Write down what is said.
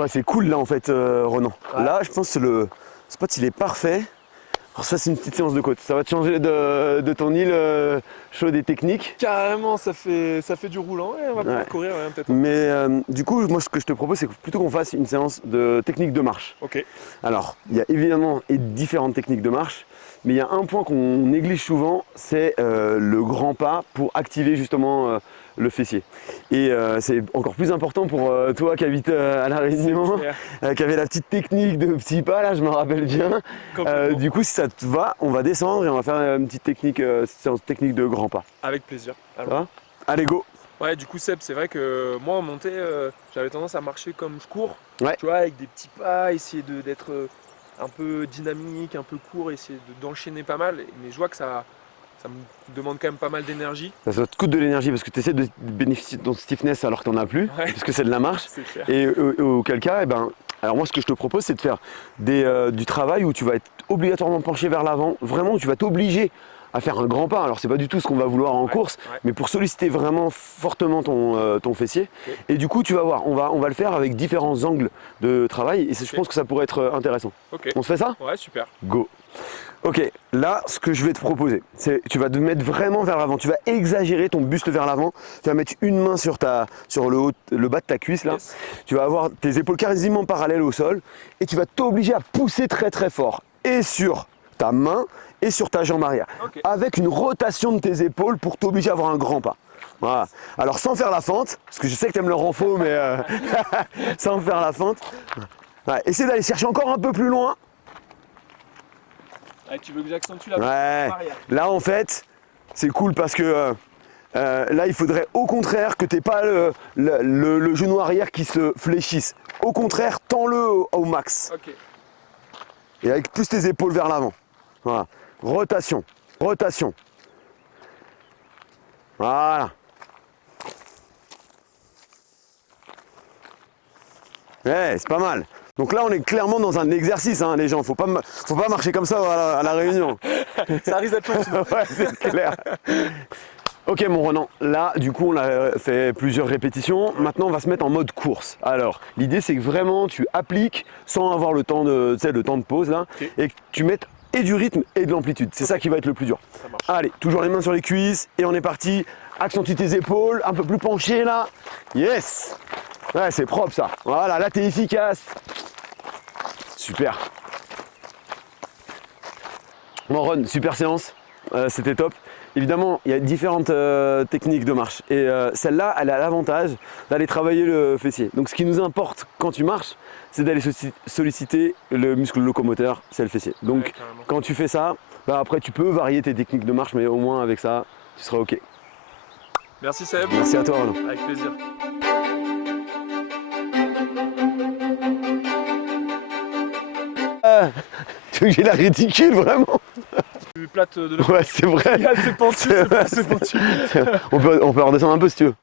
Ouais, c'est cool là en fait, Ronan. Ouais. Là, je pense que le spot il est parfait. Alors ça, c'est une petite séance de côte. Ça va te changer de ton île chaude et technique. Carrément, ça fait du roulant et on va pouvoir courir peut-être. Mais du coup, moi, ce que je te propose, c'est plutôt qu'on fasse une séance de technique de marche. Ok. Alors, il y a évidemment différentes techniques de marche, mais il y a un point qu'on néglige souvent, c'est le grand pas pour activer justement le fessier. Et c'est encore plus important pour toi qui habites à La Réunion, qui avait la petite technique de petit pas, là, je me rappelle bien. Du coup, si ça te va, on va descendre et on va faire une petite technique, séance technique de grand pas. Avec plaisir. Ça va ? Allez, go! Ouais, du coup, Seb, c'est vrai que moi en montée, j'avais tendance à marcher comme je cours. Ouais. Tu vois, avec des petits pas, essayer d'être un peu dynamique, un peu court, essayer d'enchaîner pas mal. Mais je vois que ça me demande quand même pas mal d'énergie. Ça te coûte de l'énergie parce que tu essaies de bénéficier de ton stiffness alors que tu n'en as plus, parce que c'est de la marche. C'est clair. Et auquel cas, alors moi ce que je te propose, c'est de faire du travail où tu vas être obligatoirement penché vers l'avant, vraiment où tu vas t'obliger à faire un grand pas. Alors c'est pas du tout ce qu'on va vouloir en course, mais pour solliciter vraiment fortement ton fessier. Okay. Et du coup, tu vas voir, on va le faire avec différents angles de travail et je pense que ça pourrait être intéressant. Okay. On se fait ça? Ouais, super. Go! Ok, là, ce que je vais te proposer, c'est tu vas te mettre vraiment vers l'avant. Tu vas exagérer ton buste vers l'avant. Tu vas mettre une main sur le bas de ta cuisse là. Yes. Tu vas avoir tes épaules quasiment parallèles au sol et tu vas t'obliger à pousser très très fort et sur ta main et sur ta jambe arrière, avec une rotation de tes épaules pour t'obliger à avoir un grand pas. Voilà. Alors sans faire la fente, parce que je sais que tu aimes le renfort, mais sans faire la fente. Ouais, essaie d'aller chercher encore un peu plus loin. Ah, tu veux que j'accentue la arrière. Là en fait, c'est cool parce que là il faudrait au contraire que tu n'aies pas le genou arrière qui se fléchisse. Au contraire, tends-le au max. Okay. Et avec plus tes épaules vers l'avant. Voilà. Rotation, rotation. Voilà. Ouais, c'est pas mal. Donc là, on est clairement dans un exercice, hein, les gens. Faut pas marcher comme ça à la Réunion. Ça risque d'être facile. Ouais, c'est clair. Ok, mon Ronan. Là, du coup, on a fait plusieurs répétitions. Maintenant, on va se mettre en mode course. Alors, l'idée, c'est que vraiment, tu appliques sans avoir le temps de pause là, et que tu mettes et du rythme et de l'amplitude. C'est ça qui va être le plus dur. Allez, toujours les mains sur les cuisses et on est parti. Accentue tes épaules, un peu plus penché là. Yes. Ouais, c'est propre ça. Voilà, là, t'es efficace. Super. Bon Ron, super séance, c'était top. Évidemment, il y a différentes techniques de marche et celle-là, elle a l'avantage d'aller travailler le fessier. Donc ce qui nous importe quand tu marches, c'est d'aller solliciter le muscle locomoteur, c'est le fessier. Donc quand tu fais ça, après tu peux varier tes techniques de marche, mais au moins avec ça, tu seras ok. Merci Seb. Merci à toi Ron. Avec plaisir. Tu veux que j'ai la réticule vraiment? Plus plate de l'autre. Ouais, c'est vrai. C'est pentu, c'est pentu. On peut redescendre un peu si tu veux.